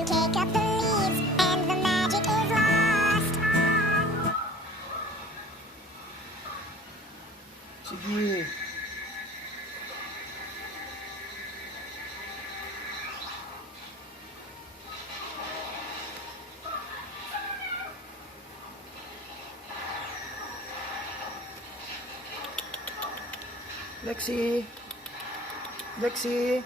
You pick up the leaves and the magic is lost. Sige. Lexi. Lexi.